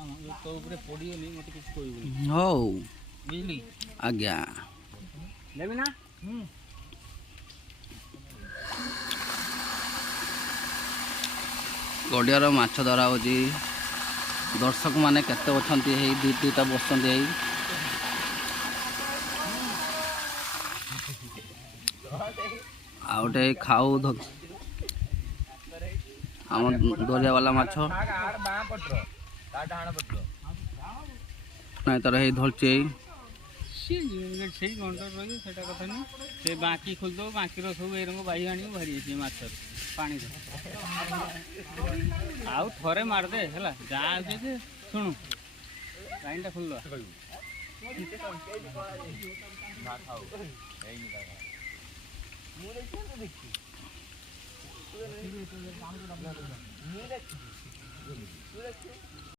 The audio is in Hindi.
तो ऊपर पड़ियोनी मते किछ कहबो हो बुझली आज्ञा लेबी ना गड़ियार माछ धरा हो दर्शक माने केते अछंती हे दुईटा बसंती हे आउटे खाऊ आम दरिया वाला माछ नहीं तर हे धरचे से घंटा रही सेटा कथा नहीं से बाकी खोल दो बाकी रो सब एरंग बाई आनी भारी छै माछ पानी आउ थरे मार दे हला जा जे सुनु लाइन टा खोल दो ना खाओ एई नि का मु देखि तो देखि तू देखि तू काम तो मु देखि तू देखि